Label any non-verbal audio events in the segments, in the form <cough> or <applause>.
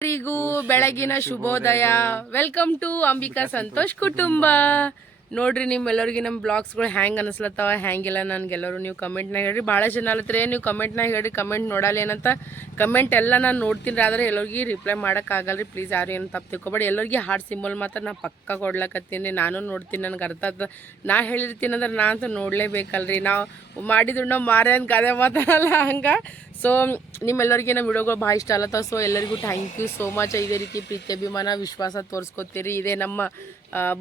ಎಲ್ಲರಿಗೂ ಬೆಳಗಿನ ಶುಭೋದಯ. ವೆಲ್ಕಮ್ ಟು ಅಂಬಿಕಾ ಸಂತೋಷ್ ಕುಟುಂಬ. ನೋಡ್ರಿ ನಿಮ್ಮೆಲ್ಲರಿಗೆ ನಮ್ಮ ಬ್ಲಾಗ್ಸ್ಗಳು ಹ್ಯಾಂಗ್ ಅನಿಸ್ಲತ್ತಾವ ಹ್ಯಾಂಗಿಲ್ಲ ನನಗೆಲ್ಲರೂ ನೀವು ಕಮೆಂಟ್ನಾಗ ಹೇಳ್ರಿ. ಭಾಳ ಜನ ಅಲ್ಲತ್ರೆ ನೀವು ಕಮೆಂಟ್ನಾಗ ಹೇಳ್ರಿ ಕಮೆಂಟ್ ನೋಡಲ್ಲ ಏನಂತ. ಕಮೆಂಟ್ ಎಲ್ಲ ನಾನು ನೋಡ್ತೀನಿ ಆದರೆ ಎಲ್ಲರಿಗೆ ರಿಪ್ಲೈ ಮಾಡೋಕ್ಕಾಗಲ್ಲ ರೀ ಪ್ಲೀಸ್ ಯಾರು ಏನು ತಪ್ಪು ತಿಳ್ಕೊಬೇಡಿ. ಎಲ್ಲರಿಗೆ ಹಾರ್ಟ್ ಸಿಂಬಲ್ ಮಾತ್ರ ನಾ ಪಕ್ಕ ಕೊಡ್ಲಕತ್ತೀನಿ. ನಾನು ನೋಡ್ತೀನಿ ನನಗೆ ಅರ್ಥ ಆಗ್ತದೆ ನಾ ಹೇಳಿರ್ತೀನಿ ಅಂದ್ರೆ ನಾ ಅಂತೂ ನೋಡಲೇಬೇಕಲ್ರಿ. ನಾವು ಮಾಡಿದ್ರು ನಾವು ಮಾರೇ ಅಂತ ಗಾದೆ ಮಾತಾಡಲ್ಲ ಹಂಗೆ. ಸೊ ನಿಮ್ಮೆಲ್ಲರಿಗೆ ನಮ್ಮ ವಿಡಿಯೋಗಳು ಭಾಳ ಇಷ್ಟ ಅಲ್ಲತ್ತ ಸೊ ಎಲ್ಲರಿಗೂ ಥ್ಯಾಂಕ್ ಯು ಸೋ ಮಚ್ ಇದೇ ರೀತಿ ಪ್ರೀತಿ ಅಭಿಮಾನ ವಿಶ್ವಾಸ ತೋರಿಸ್ಕೊತೀರಿ. ಇದೇ ನಮ್ಮ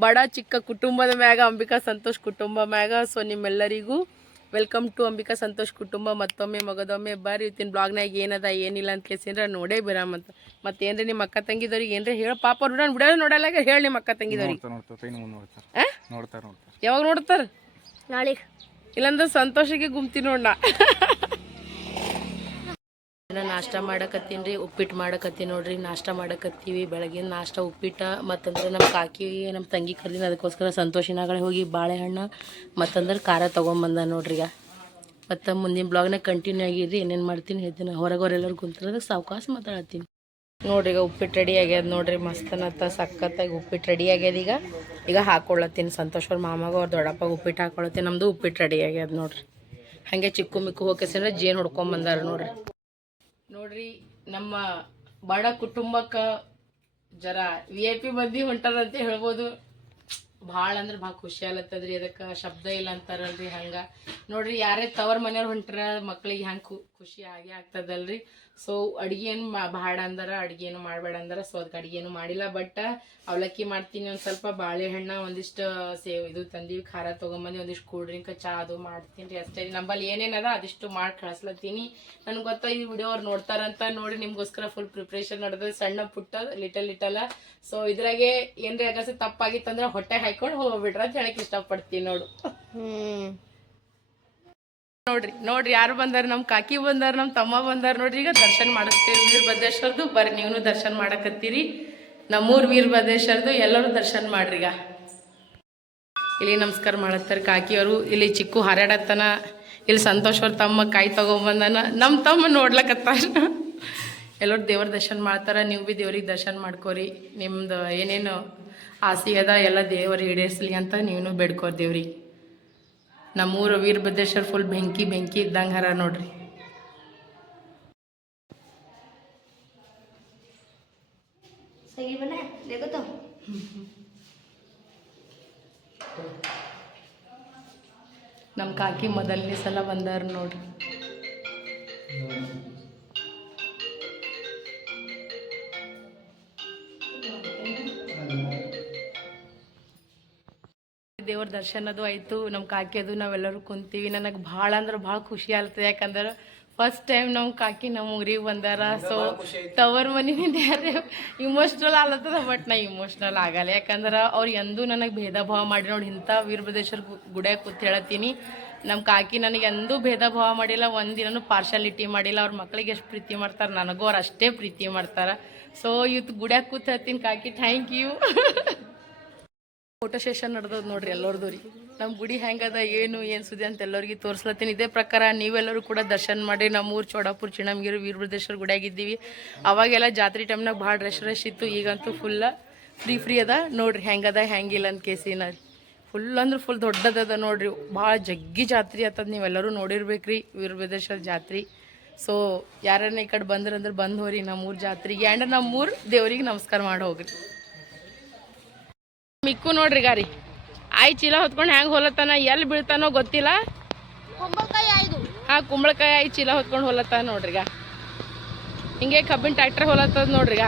ಬಡ ಚಿಕ್ಕ ಕುಟುಂಬದ ಮ್ಯಾಗ ಅಂಬಿಕಾ ಸಂತೋಷ್ ಕುಟುಂಬ ಮ್ಯಾಗ. ಸೊ ನಿಮ್ಮೆಲ್ಲರಿಗೂ ವೆಲ್ಕಮ್ ಟು ಅಂಬಿಕಾ ಸಂತೋಷ್ ಕುಟುಂಬ. ಮತ್ತೊಮ್ಮೆ ಮಗದೊಮ್ಮೆ ಬರ್ರಿ. ಇವತ್ತಿನ ಬ್ಲಾಗ್ನಾಗ ಏನದ ಏನಿಲ್ಲ ಅಂತ ಕೇಸಿಂದ್ರೆ ನೋಡೇ ಬಿರಾಮಂತ ಮತ್ತೇನ್ರಿ ನಿಮ್ಮ ಅಕ್ಕ ತಂಗಿದವ್ರಿಗೆ ಏನ್ರಿ ಹೇಳ? ಪಾಪ ಅವ್ರು ನಾನು ಬಿಡೋದು ನೋಡಲ್ಲ ಹೇಳಿ ನಿಮ್ಮ ಅಕ್ಕ ತಂಗಿದವ್ರಿಗೆ. ಯಾವಾಗ ನೋಡ್ತಾರ? ನಾಳೆ ಇಲ್ಲಂದ್ರೆ ಸಂತೋಷಕ್ಕೆ ಗುಮ್ತಿ ನೋಡ <laughs> ನಾಷ್ಟ ಮಾಡಕತ್ತೀನಿ ರೀ ಉಪ್ಪಿಟ್ಟು ಮಾಡಕತ್ತೀನಿ ನೋಡ್ರಿ, ನಾಷ್ಟ ಮಾಡಕತ್ತೀವಿ. ಬೆಳಗಿನ ನಾಷ್ಟ, ಉಪ್ಪಿಟ್ಟ, ಮತ್ತಂದ್ರೆ ನಮ್ಮ ಕಾಕಿ ನಮ್ಮ ತಂಗಿ ಕರ್ದಿನ ಅದಕ್ಕೋಸ್ಕರ ಸಂತೋಷಿನಾಗಡೆ ಹೋಗಿ ಬಾಳೆಹಣ್ಣು, ಮತ್ತಂದ್ರೆ ಖಾರ ತೊಗೊಂಬಂದ ನೋಡ್ರಿ ಈಗ. ಮತ್ತು ಮುಂದಿನ ಬ್ಲಾಗ್ನಾಗ ಕಂಟಿನ್ಯೂ ಆಗಿರಿ ಏನೇನು ಮಾಡ್ತೀನಿ ಹೇಳ್ತೀನಿ. ಹೊರಗೋರೆಲ್ಲರೂ ಕುಂತಿರೋದಕ್ಕೆ ಸಾವಕಾಶ ಮಾತಾಡ್ತೀನಿ. ನೋಡ್ರಿ ಈಗ ಉಪ್ಪಿಟ್ಟು ರೆಡಿ ಆಗ್ಯದ ನೋಡ್ರಿ ಮಸ್ತನತ್ತ ಸಖತ್ತಾಗಿ ಉಪ್ಪಿಟ್ಟು ರೆಡಿ ಆಗ್ಯದ ಈಗ. ಈಗ ಹಾಕೊಳ್ಳತ್ತೀನಿ ಸಂತೋಷ್ ಅವ್ರ ಮಾಮಾಗ ಅವ್ರ ದೊಡ್ಡಪ್ಪ ಉಪ್ಪಿಟ್ಟು ಹಾಕೊಳತ್ತೀನಿ. ನಮ್ಮದು ಉಪ್ಪಿಟ್ಟು ರೆಡಿ ಆಗ್ಯದ ನೋಡ್ರಿ. ಹಾಗೆ ಚಿಕ್ಕು ಮಿಕ್ಕು ಹೋಗ್ಕೆಸಂದ್ರೆ ಜೇನು ಹೊಡ್ಕೊಂಬಂದಾರ ನೋಡ್ರಿ. ನೋಡ್ರಿ, ನಮ್ಮ ಬಡ ಕುಟುಂಬಕ್ಕೆ ಜರ ವಿ ಐ ಪಿ ಮಂದಿ ಹೊಂಟಾರಂತ ಹೇಳ್ಬೋದು. ಭಾಳ ಅಂದ್ರೆ ಭಾಳ ಖುಷಿ ಆಲತ್ತದ್ರಿ ಅದಕ್ಕೆ ಶಬ್ದ ಇಲ್ಲ ಅಂತಾರಲ್ರಿ ಹಂಗೆ. ನೋಡ್ರಿ, ಯಾರೇ ತವರ್ ಮನೆಯವ್ರು ಹೊಂಟ್ರ ಮಕ್ಳಿಗೆ ಹೆಂಗೆ ಖುಷಿ ಆಗೇ ಆಗ್ತದಲ್ರಿ. ಸೊ ಅಡುಗೆನು ಮಾ, ಭಾಳ ಅಂದರ ಅಡುಗೆನು ಮಾಡಬೇಡ ಅಂದ್ರೆ ಸೊ ಅದಕ್ಕೆ ಅಡುಗೆನು ಮಾಡಿಲ್ಲ. ಬಟ್ ಅವಲಕ್ಕಿ ಮಾಡ್ತೀನಿ ಒಂದು ಸ್ವಲ್ಪ ಬಾಳೆಹಣ್ಣ ಒಂದಿಷ್ಟು ಸೇವ್, ಇದು ತಂದೀವಿ, ಖಾರ ತೊಗೊಂಬಂದು ಒಂದಿಷ್ಟು ಕೂಲ್ ಡ್ರಿಂಕ್ ಚಾ ಅದು ಮಾಡ್ತೀನಿ ರೀ. ಅಷ್ಟೇ ನಂಬಲ್ಲಿ ಏನೇನದ ಅದಿಷ್ಟು ಮಾಡಿ ಕಳಿಸ್ಲತ್ತೀನಿ. ನನಗೆ ಗೊತ್ತಾ ಈ ವಿಡಿಯೋ ಅವ್ರು ನೋಡ್ತಾರಂತ ನೋಡಿ ನಿಮಗೋಸ್ಕರ ಫುಲ್ ಪ್ರಿಪ್ರೇಷನ್ ನಡೆದ್ರೆ ಸಣ್ಣ ಪುಟ್ಟ ಲಿಟಲ್ ಲಿಟಲ್ ಸೊ ಇದ್ರಾಗೆ ಏನ್ರಿ, ಅಗಸ ತಪ್ಪಾಗಿತ್ತಂದ್ರೆ ಹೊಟ್ಟೆ ಹಾಕೊಂಡು ಹೋಗ್ಬಿಡ್ರಿ ಅಂತ ಹೇಳಕ್ ಇಷ್ಟಪಡ್ತೀನಿ ನೋಡು. ಹ್ಮ್. ನೋಡ್ರಿ ನೋಡ್ರಿ ಯಾರು ಬಂದಾರ ನಮ್ಮ ಕಾಕಿ ಬಂದಾರ ನಮ್ಮ ತಮ್ಮ ಬಂದಾರ, ನೋಡ್ರಿ ಈಗ ದರ್ಶನ ಮಾಡಿಸ್ತೀವಿ ವೀರಭದ್ರೇಶ್ವರದು ಬರ್ರಿ ನೀವು ದರ್ಶನ ಮಾಡಕತ್ತೀರಿ. ನಮ್ಮೂರ್ ವೀರಭದ್ರೇಶ್ವರದು ಎಲ್ಲರೂ ದರ್ಶನ ಮಾಡ್ರಿ ಈಗ. ಇಲ್ಲಿ ನಮಸ್ಕಾರ ಮಾಡತ್ತಾರೆ ಕಾಕಿಯವರು. ಇಲ್ಲಿ ಚಿಕ್ಕು ಹಾರಾಡತ್ತನ, ಇಲ್ಲಿ ಸಂತೋಷ್ ಅವ್ರ ತಮ್ಮ ಕಾಯಿ ತಗೊಂಬಂದನ ನಮ್ಮ ತಮ್ಮ ನೋಡ್ಲಕತ್ತಾರ. ಎಲ್ಲರೂ ದೇವ್ರ ದರ್ಶನ ಮಾಡ್ತಾರ, ನೀವು ಭೀ ದೇವ್ರಿಗೆ ದರ್ಶನ ಮಾಡ್ಕೋರಿ. ನಿಮ್ದು ಏನೇನು ಆಸೆ ಅದ, ಎಲ್ಲ ದೇವರು ಈಡೇರಿಸ್ಲಿ ಅಂತ ನೀವು ಬೇಡ್ಕೋರಿ ದೇವ್ರಿಗೆ. ನಮ್ಮೂರ ವೀರಭದ್ರೇಶ್ವರ ಫುಲ್ ಬೆಂಕಿ ಬೆಂಕಿ ಇದ್ದಂಗೆ ಹರ ನೋಡ್ರಿ. ನಮ್ಮ ಕಾಕಿ ಮೊದಲನೇ ಸಲ ಬಂದಾರ ನೋಡ್ರಿ. ದೇವ್ರ ದರ್ಶನದು ಆಯಿತು. ನಮ್ಮ ಕಾಕಿಯದು ನಾವೆಲ್ಲರೂ ಕುಂತೀವಿ. ನನಗೆ ಭಾಳ ಅಂದ್ರೆ ಭಾಳ ಖುಷಿ ಆಗ್ತದೆ. ಯಾಕಂದ್ರೆ ಫಸ್ಟ್ ಟೈಮ್ ನಮ್ಮ ಕಾಕಿ ನಮ್ಮ ಊರಿಗೆ ಬಂದಾರ. ಸೊ ತವರ್ ಮನಿನಿಂದ ಯಾರೇ ಇಮೋಷ್ನಲ್ ಆಗ್ಲತ್ತದ ಬಟ್ ನಾ ಇಮೋಷ್ನಲ್ ಆಗಲ್ಲ. ಯಾಕಂದ್ರೆ ಅವ್ರು ಎಂದೂ ನನಗೆ ಭೇದ ಭಾವ ಮಾಡಿ ನೋಡಿ ಇಂಥ ವೀರಭದ್ರೇಶ್ವರ ಗುಡಿಯಾಗ ಕೂತ್ ಹೇಳತ್ತೀನಿ ನಮ್ಮ ಕಾಕಿ ನನಗೆ ಎಂದೂ ಭೇದ ಭಾವ ಮಾಡಿಲ್ಲ. ಒಂದಿನ ಪಾರ್ಶಾಲಿಟಿ ಮಾಡಿಲ್ಲ. ಅವ್ರ ಮಕ್ಳಿಗೆ ಎಷ್ಟು ಪ್ರೀತಿ ಮಾಡ್ತಾರೆ ನನಗೂ ಅವ್ರು ಅಷ್ಟೇ ಪ್ರೀತಿ ಮಾಡ್ತಾರೆ. ಸೊ ಇವತ್ತು ಗುಡಿಯಾಗ ಕೂತ್ ಹೇಳ್ತೀನಿ ಕಾಕಿ. ಥ್ಯಾಂಕ್ ಯು <laughs> ಫೋಟೋ ಸೆಷನ್ ನಡ್ದದ ನೋಡ್ರಿ ಎಲ್ಲರದು ರೀ. ನಮ್ಮ ಗುಡಿ ಹೆಂಗದ, ಏನು ಏನು ಸುದ್ದಿ ಅಂತ ಎಲ್ಲರಿಗೆ ತೋರಿಸ್ಲತ್ತೀನಿ. ಇದೇ ಪ್ರಕಾರ ನೀವೆಲ್ಲರೂ ಕೂಡ ದರ್ಶನ ಮಾಡಿ ನಮ್ಮ ಊರು ಚೋಡಾಪುರ, ಚಿಣಮಗಿರಿ, ವೀರಭದ್ರೇಶ್ವರ ಗುಡಿಯಾಗಿದ್ದೀವಿ. ಅವಾಗೆಲ್ಲ ಜಾತ್ರೆ ಟೈಮ್ನಾಗ ಭಾಳ ರಶ್ ರಶ್ ಇತ್ತು. ಈಗಂತೂ ಫುಲ್ಲ ಫ್ರೀ ಫ್ರೀ ಅದ. ನೋಡ್ರಿ ಹೆಂಗದ, ಹೆಂಗಿಲ್ಲ ಅಂತ ಕೇಸಿನ ಫುಲ್ ಅಂದ್ರೆ ಫುಲ್ ದೊಡ್ಡದದ ನೋಡ್ರಿ. ಭಾಳ ಜಗ್ಗಿ ಜಾತ್ರೆ ಆತದ ನೀವೆಲ್ಲರೂ ನೋಡಿರ್ಬೇಕ್ರಿ ವೀರಭದ್ರೇಶ್ವರ ಜಾತ್ರೆ. ಸೊ ಯಾರನ್ನ ಈ ಕಡೆ ಬಂದ್ರಂದ್ರೆ ಬಂದು ಹೋರಿ ನಮ್ಮೂರು ಜಾತ್ರೆಗೆ. ಆ್ಯಂಡ್ ನಮ್ಮೂರು ದೇವರಿಗೆ ನಮಸ್ಕಾರ ಮಾಡಿ ಹೋಗ್ರಿ. ಮಿಕ್ಕು ನೋಡ್ರಿ ಗಾರಿ. ಆಯ್ ಚೀಲ ಹೊತ್ಕೊಂಡು ಹೆಂಗೆ ಹೊಲತ್ತಾನ ಎಲ್ಲಿ ಬೀಳ್ತಾನೋ ಗೊತ್ತಿಲ್ಲ. ಹಾ ಕುಂಬಳಕಾಯಿ ಆಯ್ ಚೀಲ ಹೊತ್ಕೊಂಡು ನೋಡ್ರಿ ನೋಡ್ರಿಗ ಹಿಂಗೆ ಕಬ್ಬಿನ ಟ್ರ್ಯಾಕ್ಟರ್ ಹೊಲತ್ತದ ನೋಡ್ರಿಗ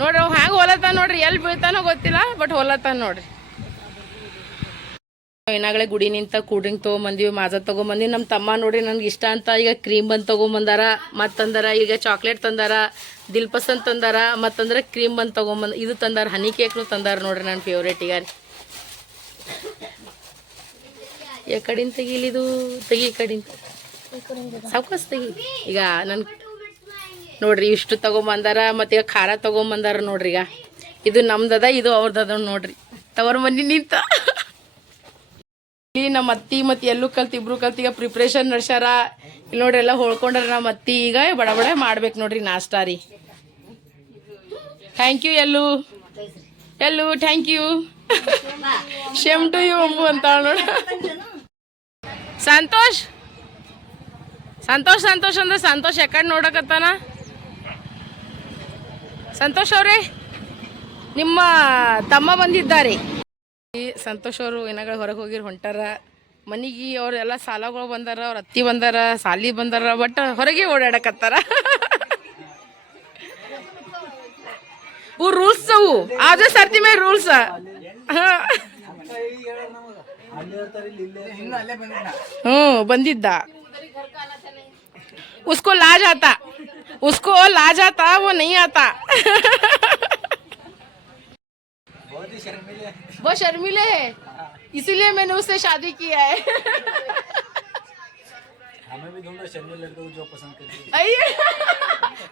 ನೋಡ್ರಿ ಅವ್ ಹ್ಯಾಂಗೆ ಹೊಲತ್ತಾನ ನೋಡ್ರಿ ಎಲ್ಲಿ ಬೀಳ್ತಾನೋ ಗೊತ್ತಿಲ್ಲ ಬಟ್ ಹೊಲತ್ತಾನ ನೋಡ್ರಿ. ಏನಾಗಲೇ ಗುಡಿ ನಿಂತ ಕೂಲ್ ಡ್ರಿಂಕ್ ತೊಗೊಂಬಂದಿವಿ, ಮಾಜಾ ತಗೊಂಬಂದಿ ನಮ್ಮ ತಮ್ಮ ನೋಡ್ರಿ, ನನಗೆ ಇಷ್ಟ ಅಂತ ಈಗ ಕ್ರೀಮ್ ಬಂದು ತೊಗೊಂಬಂದಾರ, ಮತ್ತಂದಾರ ಈಗ ಚಾಕ್ಲೇಟ್ ತಂದಾರ ದಿಲ್ ಪಸಂದ್ ತಂದಾರ, ಮತ್ತಂದ್ರೆ ಕ್ರೀಮ್ ಬಂದು ತೊಗೊಂಬಂದು, ಇದು ತಂದಾರ ಹನಿ ಕೇಕ್ನು ತಂದಾರ ನೋಡ್ರಿ ನನ್ನ ಫೇವ್ರೇಟ್ ಈಗ ಕಡಿಂದ ಕಡಿಂದ ತೆಗೀಲಿದು ತೆಗಿ ಕಡಿಂದ. ಸಾವ್ಕಾಸ್ ತೆಗಿ. ಈಗ ನನ್ ನೋಡ್ರಿ ಇಷ್ಟು ತಗೊಂಬಂದಾರ, ಮತ್ತೆ ಈಗ ಖಾರ ತಗೊಂಬಂದಾರ ನೋಡ್ರಿ ಈಗ. ಇದು ನಮ್ದದ, ಇದು ಅವ್ರದ್ದು ನೋಡ್ರಿ. ತವರ್ ಮನಿ ನಿಂತ. ಇಲ್ಲಿ ನಮ್ಮ ಅತ್ತಿ ಮತ್ತೆ ಎಲ್ಲೂ ಕಲ್ತು ಇಬ್ರು ಕಲ್ತೀಗ ಪ್ರಿಪ್ರೇಷನ್ ನಡ್ಸ್ಯಾರ. ಇಲ್ಲಿ ನೋಡ್ರಿ ಎಲ್ಲ ಹೊಳ್ಕೊಂಡ್ರ ನಮ್ಮ ಅತ್ತಿ. ಈಗ ಬಡ ಬಡ ಮಾಡ್ಬೇಕು ನೋಡ್ರಿ ನಾಷ್ಟ ರೀ. ಥ್ಯಾಂಕ್ ಯು ಎಲ್ಲು. ಎಲ್ಲು thank you same to you ಅಂಬು ಅಂತ ನೋಡ. ಸಂತೋಷ್. ಸಂತೋಷ್ ಸಂತೋಷ್ ಅಂದ್ರೆ ಸಂತೋಷ್ ಯಾಕಡೆ ನೋಡಕತ್ತಾನ? ಸಂತೋಷ್ ಅವರೇ, ನಿಮ್ಮ ತಮ್ಮ ಬಂದಿದ್ದಾರೆ. ಈ ಸಂತೋಷ್ ಅವರು ಏನಾಗ ಹೊರಗೆ ಹೋಗಿರ್ ಹೊಂಟಾರ ಮನಿಗೆ ಅವ್ರೆಲ್ಲ ಸಾಲಗಳು ಬಂದಾರ ಅವ್ರ ಅತ್ತಿ ಬಂದಾರ ಸಾಲಿ ಬಂದಾರ ಬಟ್ ಹೊರಗೆ ಓಡಾಡಕತ್ತಾರ वो रूल्स ಅವು ಆಜ ಸರ್ತಿ ಮೇ ರೂಲ್ಸ್ ಹ್ಞೂ ಬಂದಿದ್ದ उसको ला जाता उसको ला जाता वो नहीं आता वो शर्मिले है इसीलिए मैंने उससे शादी किया है हमें भी ढूंढो शर्मिल लड़के को जो पसंद करती आइए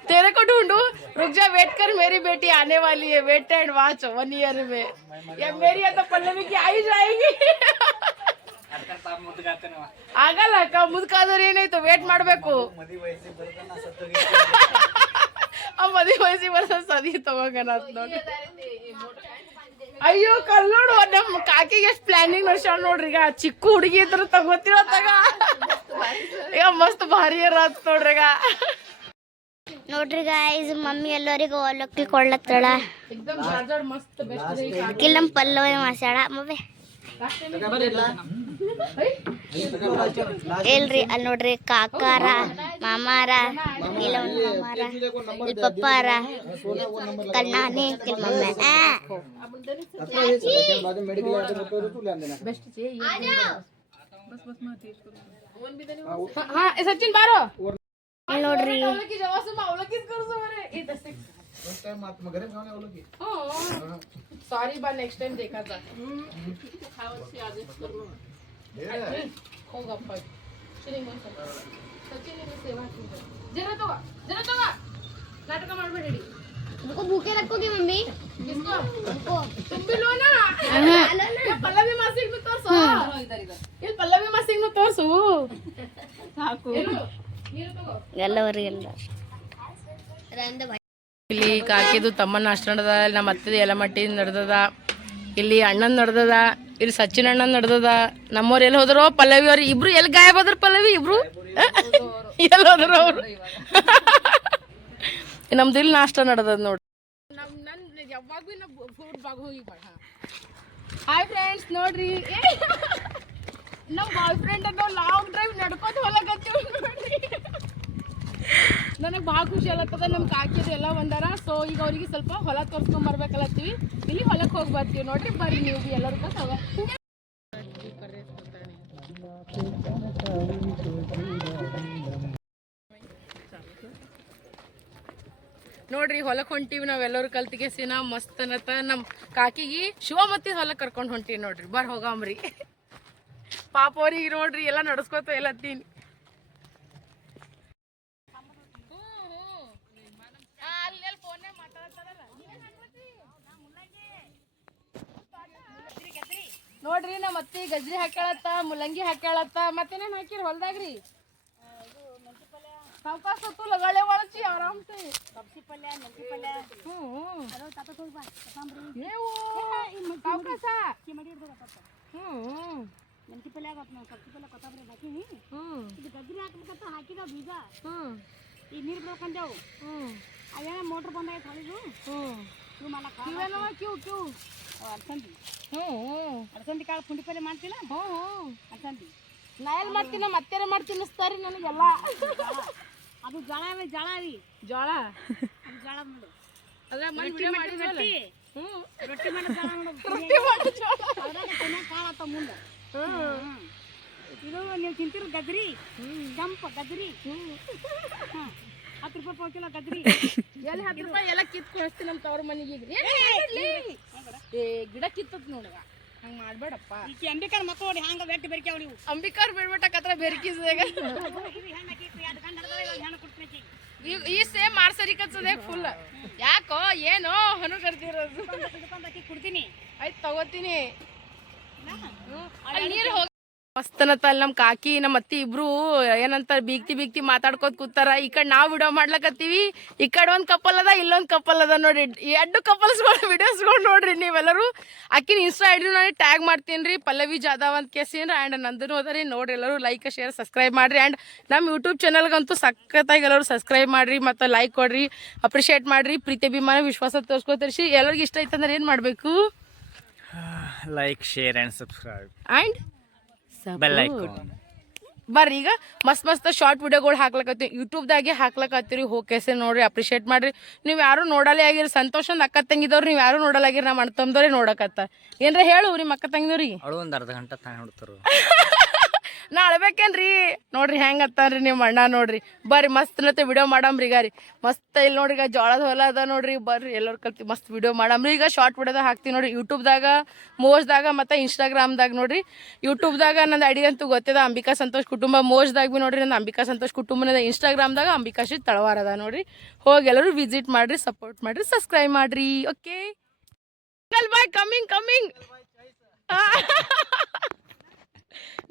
तेरे को ढूंढू रुक जा वेट कर मेरी बेटी आने वाली है wait and watch one year में या मेरी या तो पल्लवी की आ ही जाएगी ತಾವು ಮುದ್ಗಾಗ್ತಾನೆ ಆಗಲ್ಲ ಅಕ್ಕ ಮುದ್ಕಾದ್ರೆ ಏನಾಯ್ತು ವೇಟ್ ಮಾಡ್ಬೇಕು ಮದಿ ವಯಸ್ಸಿಗೆ ಬರ್ತಾನ ಸತ್ತು ಆ ಮದುವೆ ವಯಸ್ಸಿಗೆ ಬರ್ಸ ಸದಿ ತಗೋಗನ ನೋಡಿ ಅಯ್ಯೋ ಕಲ್ ನೋಡು ನಮ್ಮ ಕಾಕಿಗೆ ಎಷ್ಟು ಪ್ಲಾನಿಂಗ್ ನಡ್ಸ್ಯಾಳ ನೋಡ್ರಿ. ಈಗ ಚಿಕ್ಕ ಹುಡುಗಿ ಇದ್ರ ತಗೋತಿರೋ ತಗ. ಈಗ ಮಸ್ತ್ ಭಾರಿ ಇರತ್ ನೋಡ್ರಿ ಈಗ. ನೋಡ್ರಿ ಗಾಯ್ಸ್ ಮಮ್ಮಿ ಎಲ್ಲರಿಗೂ ಅವಲಕ್ಕಿ ಕೊಡ್ಲತ್ತಳ ಇಲ್ಲಿ ಪಲ್ಲವೇ ಪಲ್ಲವ ಮಾಸಾಳ ಮಮ್ಮಿ ಹೇಳ್ರಿ ಅಲ್ಲಿ ನೋಡ್ರಿ ಕಾಕಾರ ಮಾಮಾರ ಇಲ್ಲ ಮಾಮಾರ ಇಲ್ಲಿ ಪಪ್ಪಾರ ಕಣ್ಣಾನೆ ಇಲ್ಲಿ ಮಮ್ಮ ನೋಡ್ರಿ चाहिए हाँ ए, सचिन बारो ಇಲ್ಲಿ ನೋಡ್ರಿ ಅವಲಕ್ಕಿ ಜವಾಸು ಅವಲಕ್ಕಿ ಕರ್ಸು ಮರೆ ಈ ದಸ್ತೆ सॉरी बा नेक्स्ट टाइम देखा था होगा पर श्रीमंत सचिन ने सेवा की जरा तो जरा तो नाटक ಮಾಡಬೇಡಿ हमको भूखे रखोगी मम्मी किसको तुम भी लो ना ये ಪಲ್ಲವಿ ಮಾಸಿಗೆ ನು ತೋರ್ಸು ಇಲ್ಲಿ ಪಲ್ಲವಿ ಮಾಸಿಗೆ ನು ತೋರ್ಸು ಸಾಕು ನೀರು ತಗೋ ಎಲ್ಲವರಿಗೆಲ್ಲ ಇಲ್ಲಿ ಕಾಕಿದು ತಮ್ಮನ ನಾಷ್ಟ ನಡೆದ ಇಲ್ಲಿ ನಮ್ಮ ಅತ್ತೆದು ಎಲಮಟ್ಟಿ ನಡೆದದ, ಇಲ್ಲಿ ಅಣ್ಣನ್ ನಡೆದದ, ಇಲ್ಲಿ ಸಚಿನ್ ಅಣ್ಣನ್ ನಡೆದದ. ನಮ್ಮವ್ರು ಎಲ್ಲಿ ಹೋದ್ರು ಪಲ್ಲವಿ ಅವ್ರು, ಇಬ್ರು ಎಲ್ಲಿ ಗಾಯಬ್ ಪಲ್ಲವಿ, ಇಬ್ರು? <laughs> ಎಲ್ಲಿ ಹೋದ್ರು ಅವರು? <laughs> ನಮ್ದು ಇಲ್ಲಿ ನಾಷ್ಟ ನಡ್ದದ ನೋಡಿ. ಹಾಯ್ ಫ್ರೆಂಡ್ಸ್ ನೋಡ್ರಿ. ನಮ್ಮ ಬಾಯ್ ಫ್ರೆಂಡ್ ಅನ್ನೋ ಲಾಂಗ್ ಡ್ರೈವ್ ನಡ್ಕೊಂಡು ಹೊಲಗತ್ತೀವಿ ನೋಡ್ರಿ. <laughs> ನನಗೆ ಭಾಳ ಖುಷಿ ಆಗತ್ತದ ನಮ್ಮ ಕಾಕಿದು ಎಲ್ಲ ಬಂದಾರ. ಸೊ ಈಗ ಅವ್ರಿಗೆ ಸ್ವಲ್ಪ ಹೊಲ ತೋರ್ಸ್ಕೊಂಡ್ ಬರ್ಬೇಕಲ್ಲತ್ತೀವಿ. ಇಲ್ಲಿ ಹೊಲಕ್ಕೆ ಹೋಗಿ ಬರ್ತೀವಿ ನೋಡ್ರಿ, ಬರ್ರಿ ನೀವು ಎಲ್ಲರೂ ಕಸವ ನೋಡ್ರಿ ಹೊಲಕ್ಕೆ ಹೊಂಟೀವಿ ನಾವೆಲ್ಲರೂ ಕಲ್ತಿಗೆಸಿನ, ಮಸ್ತ್ ಅನ್ನತ್ತ. ನಮ್ಮ ಕಾಕಿಗೆ ಶಿವಮತ್ತಿ ಹೊಲಕ್ಕೆ ಕರ್ಕೊಂಡು ಹೊಂಟೀವಿ ನೋಡ್ರಿ. ಬರ್ ಹೋಗಾಮ್ರಿ. ಪಾಪ ಅವ್ರಿಗೆ ನೋಡ್ರಿ, ಎಲ್ಲ ನಡ್ಸ್ಕೊತ ಎಲ್ಲತ್ತೀನಿ ನೋಡ್ರಿ ನಮ್ಮ ಅತ್ತಿ ಗಜ್ರಿ ಹಾಕ್ಯಾಳತ್ತ ಮುಲ್ಲಂಗಿ ಹಾಕ್ಯಾಳತ್ತ ಮತ್ತೇನೇನು ಹಾಕಿರಿ ಹೊಲ್ದಾಗ್ರಿ? ಸಾವ್ಕಾಸ್ ಹೊತ್ತು ಲಗಳೆ ಒಳಚಿ ಆರಾಮ್ಸೆ ಸಬ್ಸಿ ಪಲ್ಯ ಮೆಂತಿ ಪಲ್ಯ ಹ್ಮ್. ಏವು? ಸಾವ್ಕಾಸ? ಹ್ಞೂ ಮೆಂತಿ ಪಲ್ಯ ಸಬ್ಸಿ ಪಲ್ಯ ಕೊತ್ತಂಬರಿ ಹಾಕಿನಿ ಹ್ಞೂ ಇದು ಗಜ್ರಿ ಹಾಕ್ಬೇಕಂತ ಹಾಕಿದ ಬೀಜ ಹ್ಮ್. ಈ ನೀರು ಬೇಕಂದೇವು ಹ್ಞೂ ಅವೇನ ಮೋಟ್ರ್ ಬಂದಾಯ್ತು ಹೊಳಿದು ಹ್ಮ್. ಮಾಡಕ್ಕೆ ಇವೇನವ ಕ್ಯೂ ಕ್ಯೂ ಅಲಸಂದಿ ಹ್ಞೂ ಅಲಸಂದಿ ಕಾಳು ಪುಂಡಿ ಪಲ್ಯ ಮಾಡ್ತಿಲ್ಲ ಹ್ಞೂ ಹ್ಞೂ. ಅಲಸಂದಿ ನಾ ಎಲ್ಲಿ ಮಾಡ್ತೀನಿ? ಮತ್ತೇನ ಮಾಡಿ ತಿನ್ನಿಸ್ತಾರಿ ನನಗೆಲ್ಲ. ಅದು ಜಳ ರೀ ಜಳ ರೀ. ಜೋಳ? ಅದು ಜಳ ನೋಡು ಅಲ್ಲ ಮಾಡಿ ವಿಡಿಯೋ ಮಾಡಿದ್ವಲ್ಲ ಹ್ಮ್ ರೊಟ್ಟಿ. ಮಾಡೋ ಜಳ ನೋಡು ರೊಟ್ಟಿ ಮಾಡಿ ಜೋಳ. ಅದ್ರಾಗ ಚೆನ್ನಾಗಿ ಕಾಳು ಆತಾವ ಮುಂದೆ. ಇದು ನೀವು ತಿಂತಿರೋ ಗದ್ರಿ ಕೆಂಪು ಗದ್ರಿ ಹಾಂ ಹತ್ತು ರೂಪಾಯಿ ಪಾವು ಕಿಲೋ ಗಜ್ರಿ <laughs> ಎಲ್ಲಿ ಹತ್ತು ರೂಪಾಯಿ ಎಲ್ಲ ಕಿತ್ ಕಳಿಸ್ತೀನಿ ನಮ್ಮ ತವ್ರ ಮನೆಗೆ ಈಗ. ಏ ಗಿಡ ಕಿತ್ತತ್ ನೋಡುವ ಹಂಗೆ ಮಾಡಬೇಡಪ್ಪ. ಈ ಅಂಬಿಕರ್ ಮಕ್ಕಳು ನೋಡಿ ಹಂಗೆ ಬೆಟ್ಟಿ ಬೆರ್ಕ್ಯಾವ ನೀವು. ಅಂಬಿಕಾರ್ ಬಿಡ್ಬೇಟಕತ್ರ ಬೆರ್ಕಿಸ್ದಾಗ. <laughs> ಗಂಟೆ ಈ ಸೇಮ್ ಮಾರ್ಸರಿ ಕಚ್ಚದೆ ಫುಲ್ ಯಾಕೋ ಏನೋ ಹನು ಕರ್ತಿರೋದು ಕೊಡ್ತೀನಿ. ಆಯ್ತು ತಗೋತೀನಿ. ನೀರು ಹೋಗಿ ಮಸ್ತನತ್ತ ಅಲ್ಲಿ ನಮ್ಮ ಕಾಕಿ ನಮ್ಮ ಅತ್ತಿ ಇಬ್ರು ಏನಂತಾರ ಬೀಗ್ತಿ ಬೀಗ್ತಿ ಮಾತಾಡ್ಕೋತ ಕೂತಾರ. ಈ ಕಡೆ ನಾವು ವಿಡಿಯೋ ಮಾಡ್ಲಕತ್ತೀವಿ. ಈ ಕಡೆ ಒಂದ್ ಕಪಲ್ ಅದ ಇಲ್ಲೊಂದ್ ಕಪಲ್ ಅದ ನೋಡ್ರಿ. ಎರಡು ಕಪಲ್ಸ್ಗಳು ವಿಡಿಯೋಸ್ಗಳು ನೋಡ್ರಿ ನೀವೆಲ್ಲರೂ. ಆಕಿನ ಇನ್ಸ್ಟಾ ಐಡಿ ನೋಡಿ ಟ್ಯಾಗ್ ಮಾಡ್ತೀನಿ ರೀ ಪಲ್ಲವಿ ಜಾಧವ್ ಅಂತ ಕೇಸಿನ್ರಿ. ಆ್ಯಂಡ್ ನಂದನು ಅದ ರೀ. ನೋಡ್ರಿ ಎಲ್ಲರೂ ಲೈಕ್ ಶೇರ್ ಸಬ್ಸ್ಕ್ರೈಬ್ ಮಾಡ್ರಿ. ಆ್ಯಂಡ್ ನಮ್ಮ ಯೂಟ್ಯೂಬ್ ಚಾನಲ್ಗಂತೂ ಸಖತ್ತಾಗಿ ಎಲ್ಲರೂ ಸಬ್ಸ್ಕ್ರೈಬ್ ಮಾಡ್ರಿ ಮತ್ತು ಲೈಕ್ ಕೊಡ್ರಿ. ಅಪ್ರಿಷಿಯೇಟ್ ಮಾಡ್ರಿ. ಪ್ರೀತಿ ಅಭಿಮಾನ ವಿಶ್ವಾಸ ತೋರಿಸ್ಕೊತರ್ಸಿ. ಎಲ್ಲರಿಗೂ ಇಷ್ಟ ಆಯ್ತಂದ್ರೆ ಏನು ಮಾಡಬೇಕು? Like share and subscribe and bell icon ಬರ್ರಿ ಈಗ ಮಸ್ತ್ ಮಸ್ತ್ ಶಾರ್ಟ್ ವಿಡಿಯೋಗಳು ಹಾಕ್ಲಕತ್ತೀವಿ ಯೂಟ್ಯೂಬ್ದಾಗೆ ಹಾಕ್ಲಕತ್ತೀರಿ ಹೋಗ್ಕೆಸೆ ನೋಡ್ರಿ ಅಪ್ರಿಷಿಯೇಟ್ ಮಾಡ್ರಿ. ನೀವು ಯಾರು ನೋಡಲೇ ಆಗಿರಿ ಸಂತೋಷ ಅಕ್ಕ ತಂಗಿದವ್ರು ನೀವು ಯಾರು ನೋಡಲಾಗಿರಿ ನಮ್ಮ ಅಣ್ಣ ತಮ್ಮದವ್ರೆ ನೋಡಕತ್ತ. ಏನ್ರ ಹೇಳು ನಿಮ್ಮ ಅಕ್ಕ ತಂಗಿದವ್ರಿಗೆ. ಅಳು ಒಂದು ಅರ್ಧ ಗಂಟೆ ತಾನೇ ಹುಡ್ತಾರು <laughs> ನಾ ಅಳ್ಬೇಕೇನ್ರಿ ನೋಡ್ರಿ ಹೆಂಗ್ ಅತ್ತನ್ರಿ ನಿಮ್ಮ ಅಣ್ಣ ನೋಡ್ರಿ ಬರ್ರಿ ಮಸ್ತ್ ನತ್ತೆ ವಿಡಿಯೋ ಮಾಡಮ್ರಿ ಈಗ ರೀ ಮಸ್ತ್ ಇಲ್ಲಿ ನೋಡ್ರಿ ಈಗ ಜೋಳದ ಹೊಲ ಅದ ನೋಡ್ರಿ ಬರ್ರಿ ಎಲ್ಲರೂ ಕಲ್ತಿ ಮಸ್ತ್ ವಿಡಿಯೋ ಮಾಡಮ್ರಿ ಈಗ ಶಾರ್ಟ್ ವಿಡಿಯೋದಾಗ ಹಾಕ್ತೀನಿ ನೋಡ್ರಿ ಯೂಟ್ಯೂಬ್ದಾಗ ಮೋಜ್ದಾಗ ಮತ್ತು ಇನ್ಸ್ಟಾಗ್ರಾಮ್ದಾಗ ನೋಡ್ರಿ ಯೂಟ್ಯೂಬ್ದಾಗ ನಂದು ಐಡಿ ಅಂತೂ ಗೊತ್ತಿದೆ ಅಂಬಿಕಾ ಸಂತೋಷ್ ಕುಟುಂಬ ಮೋಜ್ದಾಗ ಭೀ ನೋಡ್ರಿ ನನ್ನ ಅಂಬಿಕಾ ಸಂತೋಷ್ ಕುಟುಂಬನದ ಇನ್ಸ್ಟಾಗ್ರಾಮ್ದಾಗ ಅಂಬಿಕಾ ಶ್ರೀ ತಳವಾರ ಅದ ನೋಡ್ರಿ ಹೋಗಿ ಎಲ್ಲರೂ ವಿಸಿಟ್ ಮಾಡ್ರಿ ಸಪೋರ್ಟ್ ಮಾಡ್ರಿ ಸಬ್ಸ್ಕ್ರೈಬ್ ಮಾಡ್ರಿ ಓಕೆ ಬಾಯ್ ಕಮ್ಮಿಂಗ್ ಕಮ್ಮಿಂಗ್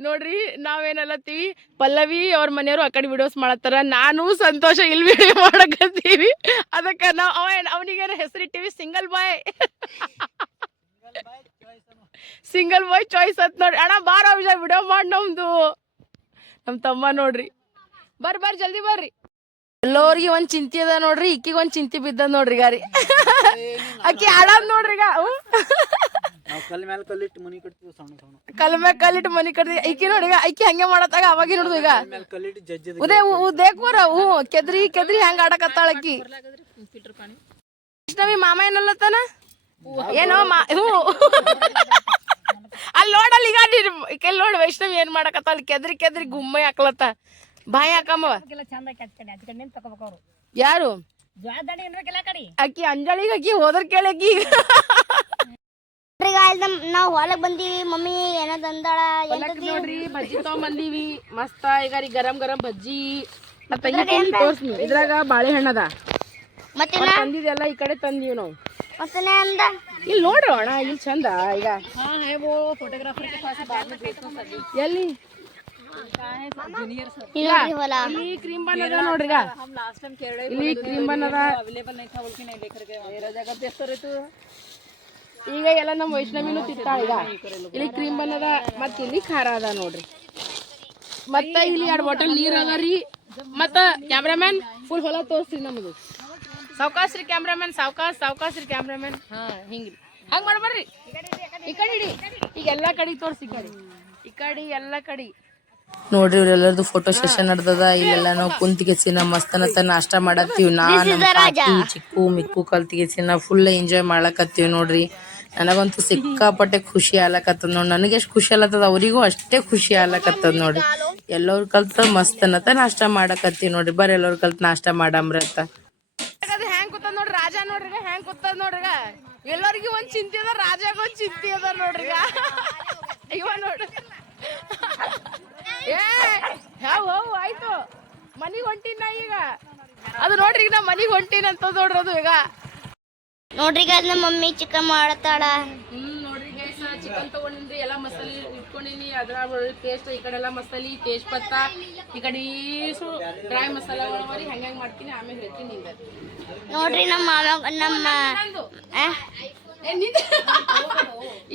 ನೋಡ್ರಿ ನಾವೇನಲ್ಲತ್ತೀವಿ ಪಲ್ಲವಿ ಅವ್ರ ಮನೆಯವರು ಆ ಕಡೆ ವಿಡಿಯೋಸ್ ಮಾಡತ್ತಾರ. ನಾನು ಸಂತೋಷ ಇಲ್ಲಿ ವಿಡಿಯೋ ಮಾಡಕತ್ತೀವಿ. ಅದಕ್ಕೆ ನಾವು ಅವ ಅವನಿಗೆ ಹೆಸರಿಟ್ಟಿವಿ single boy single boy choice ಅಂತ ನೋಡಿ ಅಣ್ಣ ಬಾರ ವಿಡಿಯೋ ಮಾಡಿ ನಮ್ದು. ನಮ್ಮ ತಮ್ಮ ನೋಡ್ರಿ. ಬರ್ರಿ ಬರ್ರಿ ಜಲ್ದಿ ಬರ್ರಿ. ಎಲ್ಲೋರ್ಗಿ ಒಂದ್ ಚಿಂತೆ ಅದ ನೋಡ್ರಿ ಇಕ್ಕಿಗೆ ಒಂದ್ ಚಿಂತೆ ಬಿದ್ದದ ನೋಡ್ರಿ ಗಾರಿ. ಅಕ್ಕಿ ಆಡಾದ್ ನೋಡ್ರಿ ಈಗ. ನಾವು ಕಲ್ ಕಲ್ಲಿಟ್ಟು ಮನಿ ಕಟ್ತೀವಿ ಸಣ್ಣ ಸಣ್ಣ. ಕಲ್ ಮ್ಯಾಗ ಕಲ್ಲಿಟ್ಟು ಮನಿ ಕಡ್ದಿ ಐಕಿ ನೋಡಿ ಈಗ ಐಕಿ ಹಂಗೆ ಮಾಡತ್ತಾಗ ಅವಾಗಿ ನೋಡುದು ಈಗ. ಕಲ್ಲಿಟ್ಟು ಜಜ್ಜಿದ ಉದೇ ಉ ಕೆದ್ರಿ ಕೆದ್ರಿ ಹೆಂಗ ಆಡಕತ್ತಾಳ ಅಕ್ಕಿ ವೈಷ್ಣವಿ ಮಾಮ ಏನಲ್ಲತ್ತಾನ ಏನೋ ಮಾ ಹ್ಞೂ. ಅಲ್ಲಿ ನೋಡಲ್ಲಿ ಈಗ ಕೆಲ್ ನೋಡಿ ವೈಷ್ಣವಿ ಏನ್ ಮಾಡಕತ್ತ ಅಲ್ಲಿ ಕೆದ್ರಿ ಕೆದ್ರಿ ಗುಮ್ಮೈ ಹಾಕ್ಲತ್ತ. ಬಾಯಿ ಹಾಕಮ್ಮ. ಯಾರು? ಅಕ್ಕಿ ಅಂಜಳಿಗೆ ಅಕ್ಕಿ ಹೋದ್ರ ಕೇಳಿ ಈಗ. ಈಗ ಅಲ್ಲಿ ನಾವು ಹೊಲಕ್ ಬಂದೀವಿ ಮಮ್ಮಿ ಏನೋ ತಂದಾಳ ಹೊಲಕ್ ನೋಡ್ರಿ ಬಜ್ಜಿ ತಗೊಂಬಂದೀವಿ ಮಸ್ತ ಈಗ ರೀ ಗರಂ ಗರಂ ಬಜ್ಜಿ ತಂಗಿ ತೋರ್ಸ್ನಿ ಇದ್ರಾಗ ಬಾಳೆಹಣ್ಣದ ಮತ್ತೆ ಅವ್ರ್ ತಂದಿದ್ದೆಲ್ಲ ಈ ಕಡೆ ತಂದೀವಿ ನಾವು ಮತ್ತೆ ಅಂದ ಇಲ್ಲಿ ನೋಡ್ರಿ ಅಣ್ಣ ಇಲ್ಲಿ ಚಂದ ಈಗ फोटोग्राफर के पास बाद में भेजता सर ಎಲ್ಲಿ जूनियर सर ಇಲ್ಲಿ ಹೊಲ ಇಲ್ಲಿ ಕ್ರೀಮ್ ಬನ್ ಅದ ನೋಡ್ರಿ ಈಗ हम लास्ट टाइम कह रहे ಇಲ್ಲಿ ಕ್ರೀಮ್ ಬನ್ ಅದ अवेलेबल नहीं था बोल के नहीं लेकर गए मेरा जगह बेहतर है तू ಈಗ ಎಲ್ಲ ನಮ್ಮ ವೈಷ್ಣವಿನೂ ತಿಂತಾಳ ಈಗ ಇಲ್ಲಿ ಕ್ರೀಮ್ ಬನ್ನದ ಮತ್ತೆ ಮತ್ತ ಇಲ್ಲಿ ಖಾರ ಅದ ನೋಡ್ರಿ. ಮತ್ತೆ ಇಲ್ಲಿ ಎರಡು ಬಾಟಲ್ ನೀರ್ ಅದ ರೀ. ಮತ್ತ ಕ್ಯಾಮ್ರಾಮ್ಯಾನ್ ಫುಲ್ ಹೊಲ ತೋರಿಸ್ರಿ ನಮ್ದು. ಸಾವ್ಕಾಸ್ರಿ ಕ್ಯಾಮ್ರಾಮ್ಯಾನ್ ಸಾವ್ಕಾಸ್ ಸಾವ್ಕಾಸ್ರಿ ಕ್ಯಾಮ್ರಾಮ್ಯಾನ್ ಹಾಂ ಹಿಂಗ್ರಿ. ಹಂಗ್ ಮಾಡ್ಬಾರ್ರಿ ಈ ಕಡೆ ಇಡಿ. ಈಗ ಎಲ್ಲಾ ಕಡೆ ತೋರಿಸಿ ಈ ಕಡೆ. ಈ ಕಡೆ ಎಲ್ಲಾ ಕಡೆ. ನೋಡ್ರಿ ಇವ್ರೆಲ್ಲರದು ಫೋಟೋ ಸೆಷನ್ ನಡ್ದದ. ಇಲ್ಲೆಲ್ಲ ನಾವು ಕುಂತಿಗೆಸಿನ ಮಸ್ತನತ ನಾಷ್ಟ ಮಾಡತ್ತೀವಿ ನಾ ನಮ್ಮ ಚಿಕ್ಕು ಮಿಕ್ಕು ಕಲ್ತಿಗೆಸಿನ ಫುಲ್ ಎಂಜಾಯ್ ಮಾಡಕತ್ತೀವಿ ನೋಡ್ರಿ. ನನಗಂತೂ ಸಿಕ್ಕಾಪಟ್ಟೆ ಖುಷಿ ಆಲಕತ್ತದ ನೋಡಿ. ನನಗೆ ಎಷ್ಟು ಖುಷಿ ಆಲತ್ತದ ಅವರಿಗೂ ಅಷ್ಟೇ ಖುಷಿ ಆಲಕತ್ತದ ನೋಡಿ. ಎಲ್ಲರೂ ಕಲ್ತ ಮಸ್ತನತ ನಾಷ್ಟ ಮಾಡಕತ್ತಿ ನೋಡ್ರಿ. ಬರ್ರಿ ಎಲ್ಲರೂ ಕಲ್ತ ನಾಷ್ಟ ಮಾಡಮ್ರಿ ಅಂತ ಹೆಂಗ್ ಕೂತದ ನೋಡ್ರಿ? ರಾಜ ನೋಡ್ರಿ ಹೆಂಗ್ ಕೂತದ ನೋಡ್ರಿ ಎಲ್ಲರಿಗೂ ಒಂದ್ ಚಿಂತೆ ಅದ, ರಾಜಾಗ ಚಿಂತೆ ಅದ ನೋಡ್ರಿ ಇವ ನೋಡ್ರಿ. ಏ, ಹೌ ಆಯ್ತು. ಮನಿಗ್ ಹೊಂಟಿನ ಈಗ. ಅದು ನೋಡ್ರಿ ಈಗ ನಾ ಮನಿಗ್ ಹೊಂಟಿನ ಅಂತ ನೋಡ್ರಿ ಅದು ಈಗ. ನೋಡ್ರಿ ಈಗ ನಮ್ಮ ಮಮ್ಮಿ ಚಿಕನ್ ಮಾಡತ್ತಾಳ. ಹ್ಮ್ ನೋಡ್ರಿ ಗೈಸ್ ಚಿಕನ್ ತಗೊಂಡಿನ್ರಿ ಎಲ್ಲ ಮಸಾಲೆ ಇಟ್ಕೊಂಡಿನಿ. ಅದ್ರ ಪೇಸ್ಟ್ ಈ ಕಡೆ ಎಲ್ಲ ಮಸಾಲೆ ತೇಜ್ ಪತ್ತ. ಈ ಕಡೆ ಈಸು ಡ್ರೈ ಮಸಾಲ ಹೆಂಗ್ ಮಾಡ್ತೀನಿ ಆಮೇಲೆ ಹೇಳ್ತೀನಿ ನಿಂಗೆ. ನೋಡ್ರಿ ನಮ್ಮ ಮಾಮ ನಮ್ಮ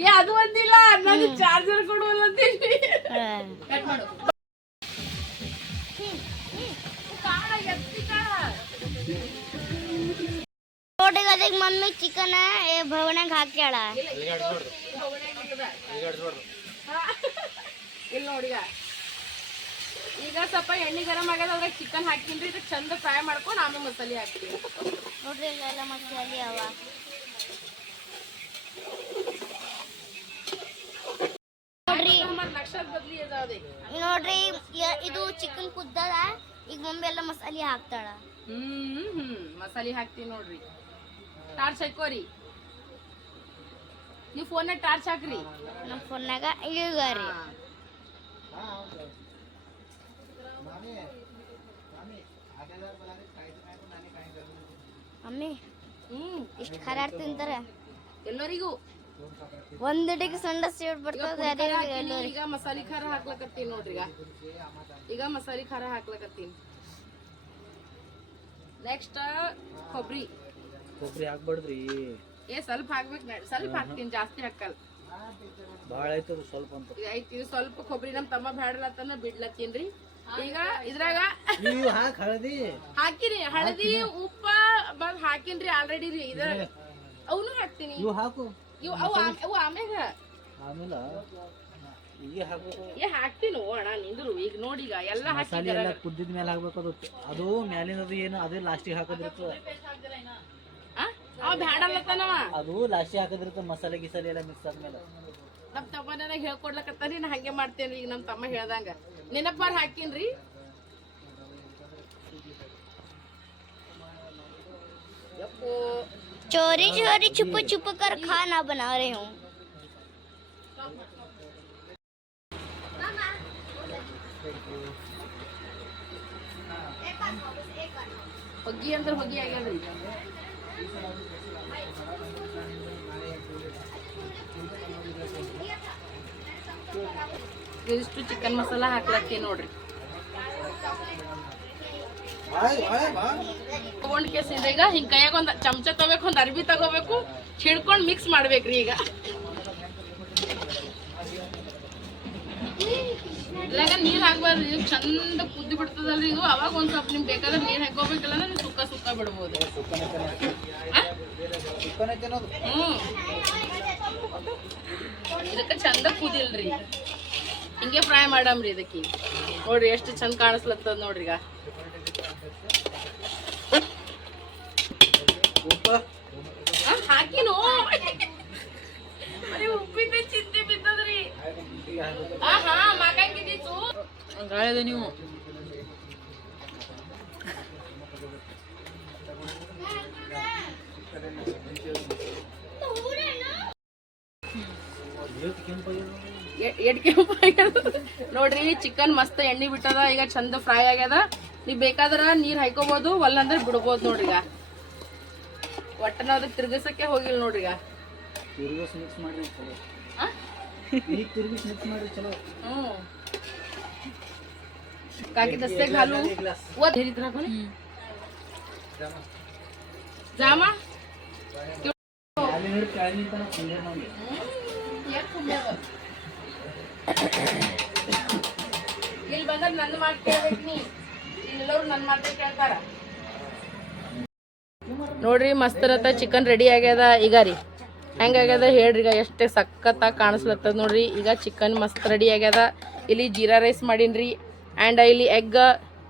ಏ ಅದು ಒಂದಿಲ್ಲ ನಾನು ಚಾರ್ಜರ್ ಕೊಡುವಲ್ಲ ಅಂತೀನಿ ಕಟ್ ಮಾಡು. ನೋಡ್ರಿ ಅದಕ್ಕೆ ಮಮ್ಮಿ ಚಿಕನ್ ಭವನಾಗ ಹಾಕ್ಯಾಳ. ಇಲ್ಲ ನೋಡಿಗ ಈಗ. ಸ್ವಲ್ಪ ಎಣ್ಣೆ ಗರಂ ಆಗ್ಯದ ಅದ್ರಾಗ ಚಿಕನ್ ಹಾಕಿನ್ರಿ ಇದಕ್ಕೆ ಚಂದ ಫ್ರೈ ಮಾಡ್ಕೊಂಡು ಆಮೇಲೆ ಮಸಾಲೆ ಹಾಕ್ತೀವಿ ನೋಡ್ರಿ ಇಲ್ಲೆಲ್ಲ ಮಸಾಲೆ ಅವ. ನೋಡ್ರಿ. ಇದು ಚಿಕನ್ ಕುದ್ದದ ಈಗ ಮಮ್ಮಿ ಎಲ್ಲ ಮಸಾಲೆ ಹಾಕ್ತಾಳ. ಹ್ಮ್ ಹ್ಮ್. ಮಸಾಲೆ ಹಾಕ್ತೀನಿ ನೋಡ್ರಿ. ಟಾರ್ಚ್ ಹಾಕೋರಿ. ನೀವು ಫೋನ್ ಟಾರ್ಚ್ ಹಾಕ್ರಿ. ನಮ್ಮ ಫೋನ್ನಾಗ ಈಗ ರೀ ಮಮ್ಮಿ ಹ್ಮ್. ಇಷ್ಟು ಖರಾರ್ ತಿಂತಾರ. ಎಲ್ಲರಿಗೂ. ಒಂದಿಗೆ ಸಂಡ ಸೀಟ್ ಬರ್ತದೆ ಈಗ ಮಸಾಲೆ ಖಾರ ಹಾಕ್ಲಕತ್ತೀನಿ ನೋಡ್ರಿ ಈಗ. ಈಗ ಮಸಾಲೆ ಖಾರ ಹಾಕ್ಲಕತ್ತೀನಿ. ನೆಕ್ಸ್ಟ್ ಕೊಬ್ಬರಿ ಕೊಬ್ಬರಿ ಹಾಕ್ಬಾರ್ದ್ರಿ. ಏ ಸ್ವಲ್ಪ ಹಾಕ್ಬೇಕು ನೋಡಿ. ಸ್ವಲ್ಪ ಹಾಕ್ತೀನಿ ಜಾಸ್ತಿ ಹಾಕಲ್ಲ. ಭಾಳ ಆಯ್ತದ ಸ್ವಲ್ಪ ಅಂತ. ಆಯ್ತು ಐತಿ ಇದು ಸ್ವಲ್ಪ ಕೊಬ್ಬರಿ ನಮ್ಮ ತಮ್ಮ ಬ್ಯಾಡಲತ್ತನ ಬಿಡ್ಲತ್ತೀನ್ರಿ. ಈಗ ಇದ್ರಾಗ ನೀವು ಹಾಕಿ ಹಳದಿ. ಹಾಕಿರಿ ಹಳದಿ ಉಪ್ಪ ಬಂದ್ ಹಾಕಿನ್ರಿ ಆಲ್ರೆಡಿ ರೀ. ಇದ್ರಾಗ ಅವನು ಹಾಕ್ತೀನಿ. ಇವು ಹಾಕು. ಇವು ಅವು ಅವು ಆಮ್ಯಾಗ ಆಮೇಲೆ ಈಗ ಹಾಕ್ಬೇಕು ಏ ಹಾಕ್ತೀನಿ ಓ ಅಣ್ಣ ನಿಂದ್ರು. ಈಗ ನೋಡಿ ಈಗ ಎಲ್ಲ ಹಾಕಿ ಕುದ್ದಿದ ಮೇಲೆ ಹಾಕ್ಬೇಕು ಅದು ಅದು ಮ್ಯಾಲಿನದು ಏನು ಅದೇ ಲಾಸ್ಟಿಗೆ ಹಾಕೋದಿರ್ತದೆ ಅವ ಬ್ಯಾಡಲ್ಲತ್ತನವ ಅದು ಲಾಸ್ಟಿಗೆ ಹಾಕೋದಿರ್ತದೆ ಮಸಾಲೆ ಗಿಸಾಲೆ ಎಲ್ಲ ಮಿಕ್ಸ್ ಆದ್ಮೇಲೆ ನಮ್ ತಮ್ಮ ನನಗೆ ಹೇಳ್ಕೊಡ್ಲಕತ್ತಾರಿ ನಾ ಹಂಗೆ ಮಾಡ್ತೇನ್ರಿ ಈಗ ನಮ್ ತಮ್ಮ ಹೇಳ್ದಂಗ ನೆನಪಾರ್ ಹಾಕಿನ್ರಿ ಯಪ್ಪೋ चोरी चोरी छुप छुप कर खाना बना रही हूँ ಹೊಗ್ಗಿ ಅಂದ್ರೆ ಹೊಗ್ಗಿ ಆಗ್ಯಾದ್ರಿ ಇದಿಷ್ಟು ಚಿಕನ್ ಮಸಾಲ ಹಾಕ್ಲಕ್ಕೆ ನೋಡ್ರಿ. ತಗೊಂಡ್ ಕೇಸಿಂದ ಈಗ ಹಿಂಗ್ ಕೈಯಾಗ ಒಂದ್ ಚಮಚ ತಗೋಬೇಕು ಒಂದ್ ಅರ್ಬಿ ತಗೋಬೇಕು ಹಿಡ್ಕೊಂಡ್ ಮಿಕ್ಸ್ ಮಾಡ್ಬೇಕ್ರಿ ಈಗ. ಇಲ್ಲಾಗ ನೀರ್ ಹಾಕ್ಬಾರ್ದು ಇದು ಚಂದ ಕುದ್ದಿ ಬಿಡ್ತದಲ್ರಿ ಇದು. ಅವಾಗ ಒಂದ್ ಸ್ವಲ್ಪ ನಿಮ್ಗೆ ಬೇಕಾದ್ರೆ ನೀರ್ ಹಾಕೋಬೇಕಲ್ಲ ನೀವು ಸುಕ್ಕ ಬಿಡ್ಬೋದು ಹ್ಮ್. ಇದಕ್ಕ ಚಂದ ಕುದಿಲ್ರಿ. ಹಿಂಗೆ ಫ್ರೈ ಮಾಡಮ್ರಿ ಇದಕ್ಕೆ. ನೋಡ್ರಿ ಎಷ್ಟು ಚಂದ ಕಾಣಿಸ್ಲತ್ತದ ನೋಡ್ರಿ ಈಗ. ಹಾಕಿನು? ಉಪ್ಪಿನ ಚಿಂತೆ ಬಿದ್ದದ್ರಿ. ಆಹಾ ಮಗಂಗಿದ್ದೀತು ಹಂಗಾಳಿದೆ ನೀವು. ಕೆಂಪು ಆಗ್ಯದ ನೋಡ್ರಿ ಚಿಕನ್ ಮಸ್ತ್ ಎಣ್ಣೆ ಬಿಟ್ಟದ ಈಗ ಚಂದ ಫ್ರೈ ಆಗ್ಯದ ನೀವ್ ಬೇಕಾದ್ರ ನೀರ್ ಹಾಕೋಬಹುದು ಒಲ್ಲಂದ್ರೆ ಬಿಡ್ಬೋದು ನೋಡ್ರಿ ಈಗ ಒಟ್ಟ ನಾವ್ ಅದಕ್ಕೆ ತಿರ್ಗಿಸಕ್ಕೆ ಹೋಗಿಲ್ಲ ನೋಡ್ರಿ ಈಗ ತಿರುಗಿಸ್ ಮಿಕ್ಸ್ ಮಾಡ್ರಿ ಚಲೋ ಆ? ಈಗ ತಿರುಗಿಸ್ ಮಿಕ್ಸ್ ಮಾಡ್ರಿ ಚಲೋ हम्म काकी दस्ते घालू ग्लास व धीरे धीरे कोणी जामा ಇಲ್ಲಿ ಬಂದ್ರೆ ನನ್ನ ಮಾತು ಕೇಳ್ಬೇಕು ನೀ. ಇಲ್ಲೆಲ್ಲರೂ ನನ್ನ ಮಾತೇ ಕೇಳ್ತಾರ. ನೋಡ್ರಿ ಮಸ್ತರತ್ತ ಚಿಕನ್ ರೆಡಿ ಆಗ್ಯದ. ಈಗ ರೀ ಹೆಂಗಾಗ್ಯದ ಹೇಳ್ರಿ, ಈಗ ಎಷ್ಟು ಸಖತ್ತಾಗಿ ಕಾಣಿಸ್ಲತ್ತದ ನೋಡ್ರಿ. ಈಗ ಚಿಕನ್ ಮಸ್ತ್ ರೆಡಿ ಆಗ್ಯದ. ಇಲ್ಲಿ ಜೀರಾ ರೈಸ್ ಮಾಡೀನ್ರಿ. ಆ್ಯಂಡ್ ಇಲ್ಲಿ ಎಗ್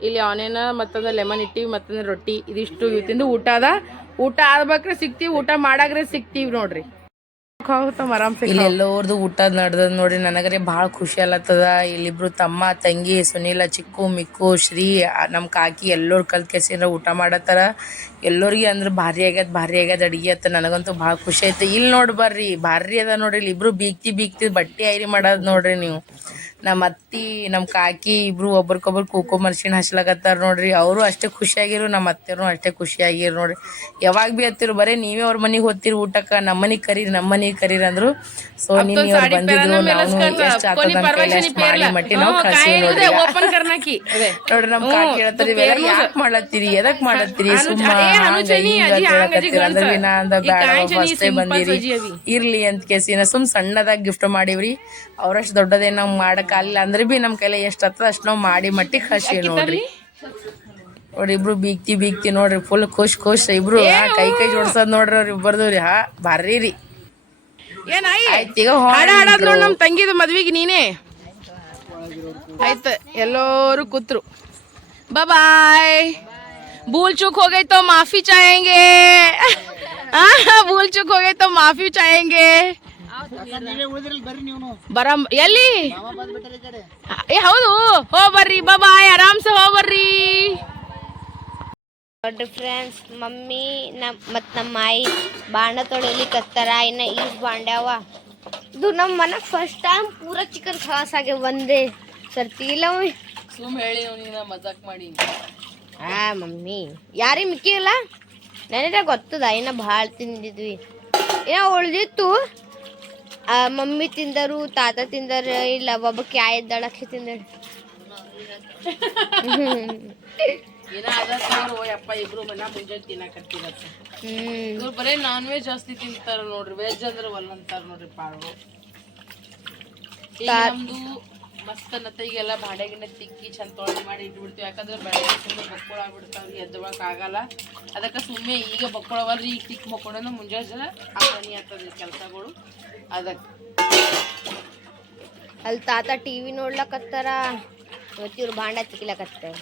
ಇಲ್ಲಿ ಆನಿಯನ್ ಮತ್ತೊಂದು ಲೆಮನ್ ಇಟ್ಟಿವಿ ಮತ್ತೊಂದು ರೊಟ್ಟಿ. ಇದಿಷ್ಟು ಇವತ್ತಿಂದು ಊಟ ಅದ. ಊಟ ಆದ್ಬೇಕ್ರೆ, ಸಿಗ್ತೀವಿ. ಊಟ ಮಾಡಾಗ್ರೆ ಸಿಗ್ತೀವಿ ನೋಡ್ರಿ. ಇಲ್ಲಿ ಎಲ್ಲೋರ್ದು ಊಟ ನಡ್ದದ್ ನೋಡ್ರಿ ನನಗರೆ ಬಹಳ ಖುಷಿ ಅಲ್ಲತ್ತದ ಇಲ್ಲಿಬ್ರು ತಮ್ಮ, ತಂಗಿ, ಸುನೀಲ, ಚಿಕ್ಕು, ಮಿಕ್ಕು, ಶ್ರೀ ನಮ್ಮ ನಮ್ ಕಾಕಿ ಎಲ್ಲರೂ ಕಲ್ ಕೆಸಿಂದ್ರ ಊಟ ಮಾಡತ್ತಾರ. ಎಲ್ಲರಿಗೆ ಅಂದ್ರೆ ಭಾರಿ ಆಗ್ಯದ ಭಾರಿ ಆಗ್ಯದ ಅಡಿಗೆ ಅತ್ತ ನನಗಂತೂ ಭಾಳ ಖುಷಿ ಆಯ್ತು. ಇಲ್ಲಿ ನೋಡ್ ಬರ್ರಿ, ಭಾರಿ ಅದ ನೋಡ್ರಿ. ಇಲ್ಲಿ ಇಬ್ರು ಬೀಗ್ತಿ ಬೀಗ್ತಿ ಬಟ್ಟೆ ಐರಿ ಮಾಡೋದ್ ನೋಡ್ರಿ ನೀವು. ನಮ್ಮ ಅತ್ತಿ ನಮ್ಮ ಕಾಕಿ ಇಬ್ರು ಒಬ್ರಿಗೊಬ್ರು ಕೂಕೋ ಮರ್ಸಿನ ಹಚ್ಲಕತ್ತಾರ ನೋಡ್ರಿ. ಅವರು ಅಷ್ಟೇ ಖುಷಿಯಾಗಿರು ನಮ್ಮ ಅತ್ತೆರು ಅಷ್ಟೇ ಖುಷಿಯಾಗಿರು ನೋಡ್ರಿ. ಯಾವಾಗ ಬಿ ಹತ್ತಿರು ಬರೇ ನೀವೇ ಅವ್ರ ಮನೆಗೆ ಹೋಗ್ತಿರಿ ಊಟಕ್ಕ. ನಮ್ಮ ಮನೆಗೆ ಕರೀರಿ ನಮ್ಮ ಕರೀರಿ ಅಂದ್ರು ಸೊ ನಿನ್ನೆ ಅವ್ರು ಬಂದಿದ್ರು ನಾವು ಎಷ್ಟ್ ಅಂತ ಕೈಲಿ ಅಷ್ಟ್ ಮಾಡಿ ಮಟ್ಟಿ ನಾವು ಕಳ್ಸಿವಿ ನೋಡ್ರಿ ನೋಡ್ರಿ ನಮ್ ಕಾಕಿ ಹೇಳ್ತಾರಿ ಇವೆಲ್ಲ ಯಾಕ್ ಮಾಡತ್ತೀರಿ ಎದಕ್ ಮಾಡತ್ತೀರಿ ಸುಮ್ಮ ಹಂಗ ಹಿಂಗ ಹೇಳಕತ್ತೀರಿ ಅಂದ್ರ ನಾ ಅಂದ ಬ್ಯಾಡ ಫಸ್ಟ್ ಬಂದಿರಿ. ಇರ್ಲಿ ಅಂತ ಕೇಸಿನ ಸುಮ್ ಸಣ್ಣದಾಗಿ ಗಿಫ್ಟ್ ಮಾಡಿವ್ರಿ. ಅವ್ರಷ್ಟು ದೊಡ್ಡದೇನ್ ನಾವ್ ಮಾಡಕ್ ಅಲ್ಲ ಅಂದ್ರೆ ಬಿ ನಮ್ ಕೈಲಿ ಎಷ್ಟ್ ಹತ್ತದ ಅಷ್ಟ ನಾವ್ ಮಾಡಿ ಮಟ್ಟಿ ಖುಷಿ ನೋಡ್ರಿ. ನೋಡ್ರಿ ಇಬ್ರು ಬೀಗ್ತಿ ಬೀಗ್ತಿ ನೋಡ್ರಿ ಫುಲ್ ಖುಷ್ ಖುಷ್ ಇಬ್ರು ಕೈ ಕೈ ಜೋಡ್ಸದ್ ನೋಡ್ರಿ ಅವ್ರ ಇಬ್ಬರದು ರೀ ಹಾ ಬರ್ರಿ ರೀ ಏನಾಯಿ ಹಾಡ ಹಾಡಾದ್ರು ನಮ್ಮ ತಂಗಿದ ಮದ್ವಿಗೆ ನೀನೇ? ಆಯ್ತು ಎಲ್ಲರೂ ಕೂತ್ರು. ಬಾಯ್ ಭೂಲ್ ಚೂಕ್ ಹೋಗೈತೋ ಮಾಫಿ ಚಾಯಂಗೆ. ಭೂಲ್ ಚೂಕ್ ಹೋಗೈತೋ ಮಾಫಿ ಚಾಯಂಗೆ. ಬರಂ ಎಲ್ಲಿ? ಏ ಹೌದು ಹೋಗ್ಬರ್ರಿ ಬಾಯ್ ಆರಾಮ್ಸೆ ಬರ್ರೀ ನೋಡ್ರಿ ಫ್ರೆಂಡ್ಸ್ ಮಮ್ಮಿ ನಮ್ ಮತ್ತು ನಮ್ಮ ಆಯಿ ಬಾಂಡ ತೊಳಿಲಿಕ್ಕತ್ತಾರ ಇನ್ನು ಈಸ್ ಬಾಂಡ್ಯಾವ. ಇದು ನಮ್ಮ ಮನೆ ಫಸ್ಟ್ ಟೈಮ್ ಪೂರ ಚಿಕನ್ ಖಾಸ್ ಆಗ್ಯಾವ ಒಂದೇ ಸರ್ತಿ. ಇಲ್ಲ ಮಮ್ಮಿ? ಸುಮ್ ಹೇಳಿ ಮಜಾಕ್ ಮಾಡಿ ಆ ಮಮ್ಮಿ. ಯಾರಿಗೆ ಮಿಕ್ಕಿಲ್ಲ ನನಗೆ ಗೊತ್ತದ ಇನ್ನ ಭಾಳ ತಿಂದಿದ್ವಿ. ಏನ ಉಳ್ದಿತ್ತು. ಆ, ಮಮ್ಮಿ ತಿಂದರು ತಾತ ತಿಂದರು ಇಲ್ಲ ಒಬ್ಬಕ್ಕೆ ಆಯ್ದಾಳಕ್ಕೆ ತಿಂದಳು. <laughs> ಇವ್ರು ಬರೇ ನಾನ್ ವೆಜ್ ಜಾಸ್ತಿ ತಿಂತಾರ ನೋಡ್ರಿ ವೆಜ್ ಅಂದ್ರೆ ಅಂತಾರ ನೋಡ್ರಿ ಪಾಳು ನಮ್ದು ಮಸ್ತ್ ಅನ್ನತ್ತ ಬಾಡೆಗಿನ ತಿಕ್ಕಿ ಚಂದ ತೊಳೆದು ಮಾಡಿ ಇಟ್ಬಿಡ್ತೀವಿ ಯಾಕಂದ್ರೆ ಬೆಳಗ್ಗೆ ಸುಮ್ಮನೆ ಬಕ್ಕೊಳ ಆಗ್ಬಿಡ್ತಾವ್ರಿ ಎದ್ದೊಳಕ್ ಆಗಲ್ಲ. ಅದಕ್ಕೆ ಸುಮ್ಮನೆ ಈಗ ಬಕ್ಕೊಳವಲ್ರಿ ಈಗ ತಿಕ್ ಮಕ್ಕೊಂಡ ಮುಂಜಾನೆ ಹಾನಿ ಆಗ್ತದ್ರಿ ಕೆಲಸಗಳು. ಅದಕ್ಕೆ ಅಲ್ಲಿ ತಾತ ಟಿವಿ ನೋಡ್ಲಕತ್ತಾರ ಇವತ್ತಿವ್ರು ಭಾಂಡ ತಿಕ್ಲಕತ್ತಾರ